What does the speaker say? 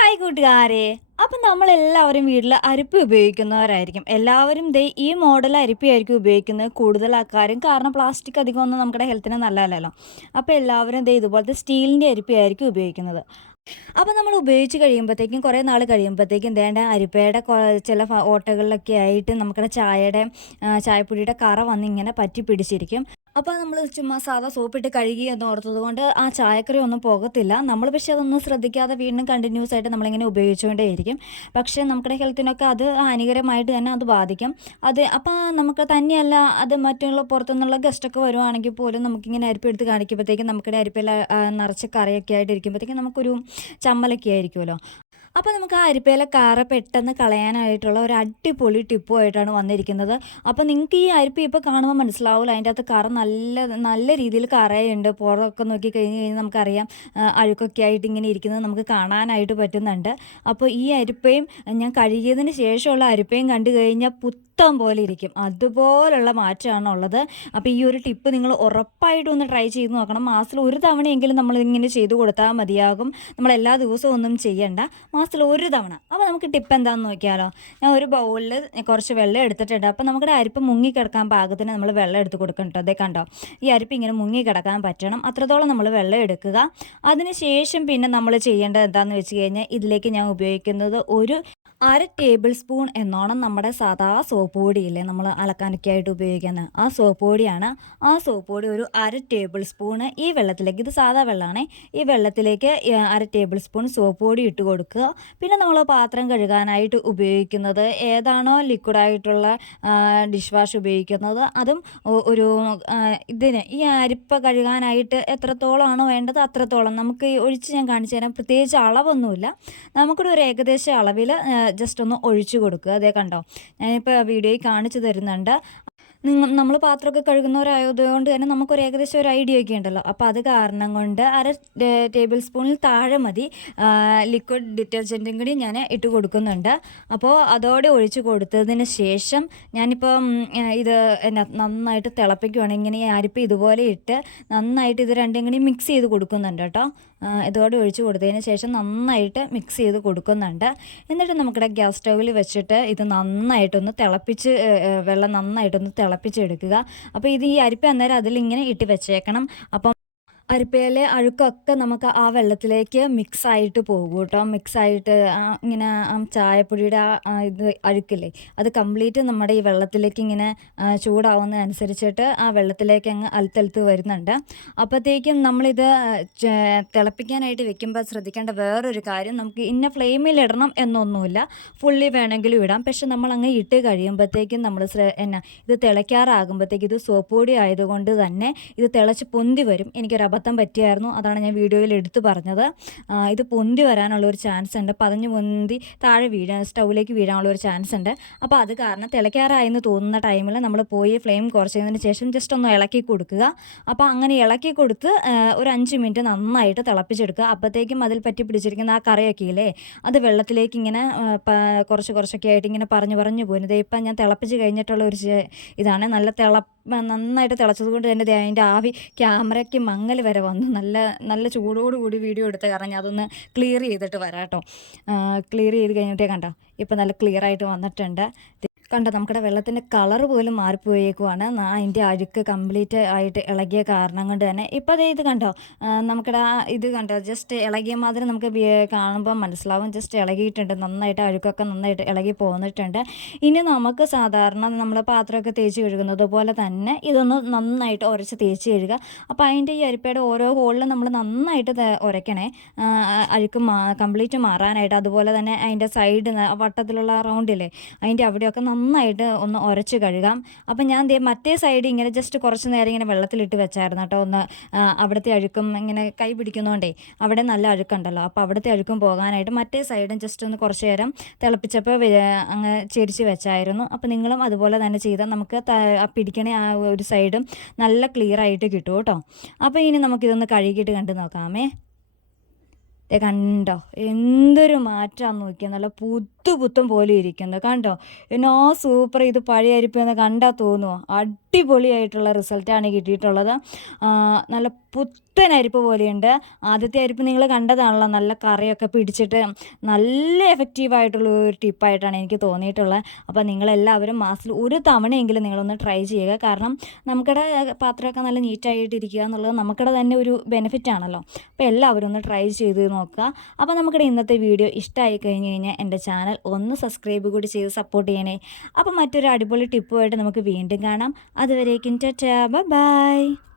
Hi കൂട്ടുകാരെ. അപ്പം നമ്മളെല്ലാവരും വീട്ടിൽ അരിപ്പ് ഉപയോഗിക്കുന്നവരായിരിക്കും. എല്ലാവരും ദേ ഈ മോഡൽ അരിപ്പയായിരിക്കും ഉപയോഗിക്കുന്നത്. കൂടുതൽ ആൾക്കാരും കാരണം പ്ലാസ്റ്റിക് അധികം ഒന്നും നമ്മുടെ ഹെൽത്തിന് നല്ലതല്ലല്ലോ. അപ്പോൾ എല്ലാവരും ദേ ഇതുപോലത്തെ സ്റ്റീലിന്റെ അരിപ്പയായിരിക്കും ഉപയോഗിക്കുന്നത്. അപ്പോൾ നമ്മൾ ഉപയോഗിച്ച് കഴിയുമ്പോഴത്തേക്കും കുറേ നാൾ കഴിയുമ്പോഴത്തേക്കും ദേണ്ട അരിപ്പയുടെ ചില ഓട്ടകളിലൊക്കെ ആയിട്ട് നമ്മുടെ ചായയുടെ ചായപ്പൊടിയുടെ കറ വന്ന് ഇങ്ങനെ പറ്റി പിടിച്ചിരിക്കും. അപ്പോൾ നമ്മൾ ചുമ്മാ സാധാ സോപ്പിട്ട് കഴുകി എന്ന് ഓർത്തത് കൊണ്ട് ആ ചായക്കറി ഒന്നും പോകത്തില്ല. നമ്മൾ പക്ഷേ അതൊന്നും ശ്രദ്ധിക്കാതെ വീണ്ടും കണ്ടിന്യൂസ് ആയിട്ട് നമ്മളിങ്ങനെ ഉപയോഗിച്ചുകൊണ്ടേയിരിക്കും. പക്ഷേ നമ്മുടെ ഹെൽത്തിനൊക്കെ അത് ഹാനികരമായിട്ട് തന്നെ അത് ബാധിക്കും. അത് അപ്പോൾ നമുക്ക് തന്നെയല്ല അത് മറ്റുള്ള പുറത്തുനിന്നുള്ള ഗസ്റ്റൊക്കെ വരുവാണെങ്കിൽ പോലും നമുക്കിങ്ങനെ അരിപ്പ് എടുത്ത് കാണിക്കുമ്പോഴത്തേക്കും നമുക്കിടെ അരിപ്പിൽ നിറച്ച് കറിയൊക്കെ ആയിട്ട് ഇരിക്കുമ്പോഴത്തേക്കും നമുക്കൊരു ചമ്മലൊക്കെ ആയിരിക്കുമല്ലോ. അപ്പോൾ നമുക്ക് ആ അരിപ്പയിലെ കാറ പെട്ടെന്ന് കളയാനായിട്ടുള്ള ഒരു അടിപൊളി ടിപ്പുമായിട്ടാണ് വന്നിരിക്കുന്നത്. അപ്പോൾ നിങ്ങൾക്ക് ഈ അരിപ്പ ഇപ്പോൾ കാണുമ്പോൾ മനസ്സിലാവില്ല അതിന്റെ അകത്ത് കറ നല്ല നല്ല രീതിയിൽ കറയുണ്ട്. പുറമൊക്കെ നോക്കി കഴിഞ്ഞ് കഴിഞ്ഞാൽ നമുക്കറിയാം അഴുക്കൊക്കെ ആയിട്ട് ഇങ്ങനെ ഇരിക്കുന്നത് നമുക്ക് കാണാനായിട്ട് പറ്റുന്നുണ്ട്. അപ്പോൾ ഈ അരിപ്പയും ഞാൻ കഴുകിയതിന് ശേഷമുള്ള അരിപ്പയും കണ്ടു കഴിഞ്ഞാൽ പുത്തം പോലെ ഇരിക്കും. അതുപോലുള്ള മാറ്റമാണ് ഉള്ളത്. അപ്പോൾ ഈ ഒരു ടിപ്പ് നിങ്ങൾ ഉറപ്പായിട്ടും ഒന്ന് ട്രൈ ചെയ്ത് നോക്കണം. മാസത്തിൽ ഒരു തവണയെങ്കിലും നമ്മൾ ഇങ്ങനെ ചെയ്ത് കൊടുത്താൽ മതിയാകും. നമ്മൾ എല്ലാ ദിവസവും ഒന്നും ചെയ്യണ്ട. മാസത്തിൽ ഒരു തവണ. അപ്പോൾ നമുക്ക് ടിപ്പ് എന്താണെന്ന് നോക്കിയാലോ? ഞാൻ ഒരു ബൗളിൽ കുറച്ച് വെള്ളം എടുത്തിട്ടുണ്ട്. അപ്പോൾ നമ്മുടെ അരിപ്പ് മുങ്ങി കിടക്കാൻ പാകത്തിന് നമ്മൾ വെള്ളം എടുത്ത് കൊടുക്കണം അതേ കണ്ടോ? ഈ അരിപ്പ് ഇങ്ങനെ മുങ്ങി കിടക്കാൻ പറ്റണം. അത്രത്തോളം നമ്മൾ വെള്ളം എടുക്കുക. അതിനുശേഷം പിന്നെ നമ്മൾ ചെയ്യേണ്ടത് എന്താണെന്ന് വെച്ച് കഴിഞ്ഞാൽ ഇതിലേക്ക് ഞാൻ ഉപയോഗിക്കുന്നത് ഒരു അര ടേബിൾ സ്പൂൺ എന്നോണം നമ്മുടെ സാധാ സോപ്പ് പൊടിയില്ലേ നമ്മൾ അലക്കാനൊക്കെ ആയിട്ട് ഉപയോഗിക്കുന്നത് ആ സോപ്പ് പൊടിയാണ്. ആ സോപ്പ് പൊടി ഒരു അര ടേബിൾ സ്പൂൺ ഈ വെള്ളത്തിലേക്ക് ഇത് സാധാ വെള്ളമാണേ ഈ വെള്ളത്തിലേക്ക് അര ടേബിൾ സ്പൂൺ സോപ്പ് പൊടി ഇട്ട് കൊടുക്കുക. പിന്നെ നമ്മൾ പാത്രം കഴുകാനായിട്ട് ഉപയോഗിക്കുന്നത് ഏതാണോ ലിക്വിഡായിട്ടുള്ള ഡിഷ് വാഷ് ഉപയോഗിക്കുന്നത്. അതും ഒരു ഇതിന് ഈ അരിപ്പ കഴുകാനായിട്ട് എത്രത്തോളമാണോ വേണ്ടത് അത്രത്തോളം. നമുക്ക് ഒഴിച്ച് ഞാൻ കാണിച്ചു തരാം. പ്രത്യേകിച്ച് അളവൊന്നുമില്ല. നമുക്കൊരു ഏകദേശ അളവിൽ ജസ്റ്റ് ഒന്ന് ഒഴിച്ചു കൊടുക്കുക. അതേ കണ്ടോ? ഞാനിപ്പോൾ വീഡിയോയിൽ കാണിച്ചു തരുന്നുണ്ട്. നിങ്ങൾ നമ്മൾ പാത്രമൊക്കെ കഴുകുന്നവരായതുകൊണ്ട് തന്നെ നമുക്കൊരു ഏകദേശം ഒരു ഐഡിയ ഒക്കെ ഉണ്ടല്ലോ. അപ്പോൾ അത് കാരണം കൊണ്ട് അര ടേബിൾ സ്പൂണിൽ താഴെ മതി. ലിക്വിഡ് ഡിറ്റർജന്റും കൂടി ഞാൻ ഇട്ട് കൊടുക്കുന്നുണ്ട്. അപ്പോൾ അതോടെ ഒഴിച്ച് കൊടുത്തതിന് ശേഷം ഞാനിപ്പോൾ ഇത് എന്നാ നന്നായിട്ട് തിളപ്പിക്കുവാണ്. ഇങ്ങനെ അരിപ്പ് ഇതുപോലെ ഇട്ട് നന്നായിട്ട് ഇത് രണ്ടും കൂടി മിക്സ് ചെയ്ത് കൊടുക്കുന്നുണ്ട് കേട്ടോ. ഇതോടെ ഒഴിച്ച് കൊടുത്തതിന് ശേഷം നന്നായിട്ട് മിക്സ് ചെയ്ത് കൊടുക്കുന്നുണ്ട്. എന്നിട്ട് നമുക്കിടെ ഗ്യാസ് സ്റ്റൗവിൽ വെച്ചിട്ട് ഇത് നന്നായിട്ടൊന്ന് തിളപ്പിച്ച് വെള്ളം നന്നായിട്ടൊന്ന് തിളപ്പിച്ചെടുക്കുക. അപ്പോൾ ഇത് ഈ അരിപ്പ് അന്നേരം അതിലിങ്ങനെ ഇട്ടി വെച്ചേക്കണം. അപ്പം അരിപ്പയിലെ അഴുക്കൊക്കെ നമുക്ക് ആ വെള്ളത്തിലേക്ക് മിക്സായിട്ട് പോകും കേട്ടോ. മിക്സായിട്ട് ഇങ്ങനെ ചായപ്പൊടിയുടെ ആ ഇത് അഴുക്കില്ലേ? അത് കംപ്ലീറ്റ് നമ്മുടെ ഈ വെള്ളത്തിലേക്ക് ഇങ്ങനെ ചൂടാവുന്ന അനുസരിച്ചിട്ട് ആ വെള്ളത്തിലേക്ക് അങ്ങ് അലുത്തലുത്ത് വരുന്നുണ്ട്. അപ്പോഴത്തേക്കും നമ്മളിത് തിളപ്പിക്കാനായിട്ട് വെക്കുമ്പോൾ ശ്രദ്ധിക്കേണ്ട വേറൊരു കാര്യം നമുക്ക് ഇന്ന ഫ്ലെയിമിൽ ഇടണം എന്നൊന്നുമില്ല. ഫുള്ളി വേണമെങ്കിലും ഇടാം. പക്ഷെ നമ്മൾ അങ്ങ് ഇട്ട് കഴിയുമ്പോഴത്തേക്കും നമ്മൾ എന്നാ ഇത് തിളയ്ക്കാറാകുമ്പോഴത്തേക്കും ഇത് സോപ്പ് പൊടി ആയതുകൊണ്ട് തന്നെ ഇത് തിളച്ച് പൊന്തി വരും. എനിക്കൊരു അബദ്ധം പറ്റിയായിരുന്നു അതാണ് ഞാൻ വീഡിയോയിൽ എടുത്തു പറഞ്ഞത്. ഇത് പൊന്തി വരാനുള്ള ഒരു ചാൻസ് ഉണ്ട്. പതഞ്ഞ് പൊന്തി താഴെ വീഴാൻ സ്റ്റൗവിലേക്ക് വീഴാനുള്ള ഒരു ചാൻസ് ഉണ്ട്. അപ്പോൾ അത് കാരണം തിളയ്ക്കാറായെന്ന് തോന്നുന്ന ടൈമിൽ നമ്മൾ പോയി ഫ്ലെയിം കുറച്ചതിന് ശേഷം ജസ്റ്റ് ഒന്ന് ഇളക്കി കൊടുക്കുക. അപ്പോൾ അങ്ങനെ ഇളക്കി കൊടുത്ത് ഒരു അഞ്ച് മിനിറ്റ് നന്നായിട്ട് തിളപ്പിച്ചെടുക്കുക. അപ്പോഴത്തേക്കും അതിൽ പറ്റി പിടിച്ചിരിക്കുന്ന ആ കറിയൊക്കെ ഇല്ലേ അത് വെള്ളത്തിലേക്ക് ഇങ്ങനെ കുറച്ച് കുറച്ചൊക്കെ ആയിട്ട് ഇങ്ങനെ പറഞ്ഞു പറഞ്ഞു പോകുന്നത് ഇപ്പം ഞാൻ തിളപ്പിച്ച് കഴിഞ്ഞിട്ടുള്ള ഒരു ഇതാണ്. നല്ല തിള നന്നായിട്ട് തിളച്ചത് കൊണ്ട് തന്നെ അതിന്റെ ആവി ക്യാമറയ്ക്ക് മങ്ങൽ വരെ വന്നു. നല്ല നല്ല ചൂടോടുകൂടി വീഡിയോ എടുത്ത കാരണം ഞാൻ അതൊന്ന് ക്ലിയർ ചെയ്തിട്ട് വരാം കേട്ടോ ക്ലിയർ ചെയ്ത് കഴിഞ്ഞിട്ടേ കണ്ടോ? ഇപ്പം നല്ല ക്ലിയർ ആയിട്ട് വന്നിട്ടുണ്ട്. കണ്ടോ നമ്മുടെ വെള്ളത്തിന്റെ കളർ പോലും മാറിപ്പോയേക്കുവാണ്. അതിന്റെ അഴുക്ക് കംപ്ലീറ്റ് ആയിട്ട് ഇളകിയ കാരണം കൊണ്ട് തന്നെ. ഇപ്പോൾ അതേ ഇത് കണ്ടോ നമുക്കിടെ ഇത് കണ്ടോ ജസ്റ്റ് ഇളകിയ മാതിരി നമുക്ക് കാണുമ്പോൾ മനസ്സിലാവും. ജസ്റ്റ് ഇളകിയിട്ടുണ്ട് നന്നായിട്ട് അഴുക്കൊക്കെ നന്നായിട്ട് ഇളകി പോന്നിട്ടുണ്ട്. ഇനി നമുക്ക് സാധാരണ നമ്മൾ പാത്രമൊക്കെ തേച്ച് കഴുകുന്നത് പോലെ തന്നെ ഇതൊന്ന് നന്നായിട്ട് ഉരച്ച് തേച്ച് കഴുകുക. അപ്പോൾ അതിന്റെ ഈ അരിപ്പയുടെ ഓരോ ഹോളിലും നമ്മൾ നന്നായിട്ട് ഉരയ്ക്കണേ അഴുക്ക് മാ കംപ്ലീറ്റ് മാറാനായിട്ട് അതുപോലെ തന്നെ അതിന്റെ സൈഡ് വട്ടത്തിലുള്ള റൗണ്ടില്ലേ അതിന്റെ അവിടെയൊക്കെ നന്നായിട്ട് ഒന്ന് ഉരച്ച് കഴുകാം. അപ്പം ഞാൻ ദേ മറ്റേ സൈഡ് ഇങ്ങനെ ജസ്റ്റ് കുറച്ച് നേരം ഇങ്ങനെ വെള്ളത്തിലിട്ട് വെച്ചായിരുന്നു കേട്ടോ. ഒന്ന് അവിടുത്തെ അഴുക്കും ഇങ്ങനെ കൈ പിടിക്കുന്നതുകൊണ്ടേ അവിടെ നല്ല അഴുക്കുണ്ടല്ലോ. അപ്പോൾ അവിടുത്തെ അഴുക്കും പോകാനായിട്ട് മറ്റേ സൈഡും ജസ്റ്റ് ഒന്ന് കുറച്ച് നേരം തിളപ്പിച്ചപ്പോൾ അങ്ങ് ചെരിച്ച് വെച്ചായിരുന്നു. അപ്പോൾ നിങ്ങളും അതുപോലെ തന്നെ ചെയ്താൽ നമുക്ക് പിടിക്കണേ ആ ഒരു സൈഡും നല്ല ക്ലിയർ ആയിട്ട് കിട്ടും കേട്ടോ. അപ്പോൾ ഇനി നമുക്കിതൊന്ന് കഴുകിയിട്ട് കണ്ട് നോക്കാമേ. കണ്ടോ? എന്തൊരു മാറ്റമാണെന്ന് നോക്കിയാൽ നല്ല പുത്തു പുത്തം പോലെ ഇരിക്കുന്നത് കണ്ടോ? എന്നോ സൂപ്പർ ഇത് പഴയ അരിപ്പ് എന്ന് കണ്ടാൽ തോന്നുമോ അടിപൊളിയായിട്ടുള്ള റിസൾട്ടാണ് കിട്ടിയിട്ടുള്ളത്. നല്ല പുത്തൻ അരിപ്പ് പോലെയുണ്ട്. ആദ്യത്തെ അരിപ്പ് നിങ്ങൾ കണ്ടതാണല്ലോ നല്ല കറിയൊക്കെ പിടിച്ചിട്ട് നല്ല എഫക്റ്റീവായിട്ടുള്ള ഒരു ടിപ്പായിട്ടാണ് എനിക്ക് തോന്നിയിട്ടുള്ളത്. അപ്പോൾ നിങ്ങളെല്ലാവരും മാസത്തിൽ ഒരു തവണയെങ്കിലും നിങ്ങളൊന്ന് ട്രൈ ചെയ്യുക. കാരണം നമുക്കിടെ പാത്രമൊക്കെ നല്ല നീറ്റായിട്ടിരിക്കുക എന്നുള്ളത് നമുക്കിടെ തന്നെ ഒരു ബെനിഫിറ്റ് ആണല്ലോ. അപ്പോൾ എല്ലാവരും ഒന്ന് ട്രൈ ചെയ്ത് നോക്കുക. അപ്പോൾ നമുക്കിടെ ഇന്നത്തെ വീഡിയോ ഇഷ്ടമായി കഴിഞ്ഞ് കഴിഞ്ഞാൽ എന്റെ ചാനൽ ഒന്ന് സബ്സ്ക്രൈബ് കൂടി ചെയ്ത് സപ്പോർട്ട് ചെയ്യണേ. അപ്പോൾ മറ്റൊരു അടിപൊളി ടിപ്പുമായിട്ട് നമുക്ക് വീണ്ടും കാണാം. അതുവരേക്കും ടാറ്റാ ബൈ.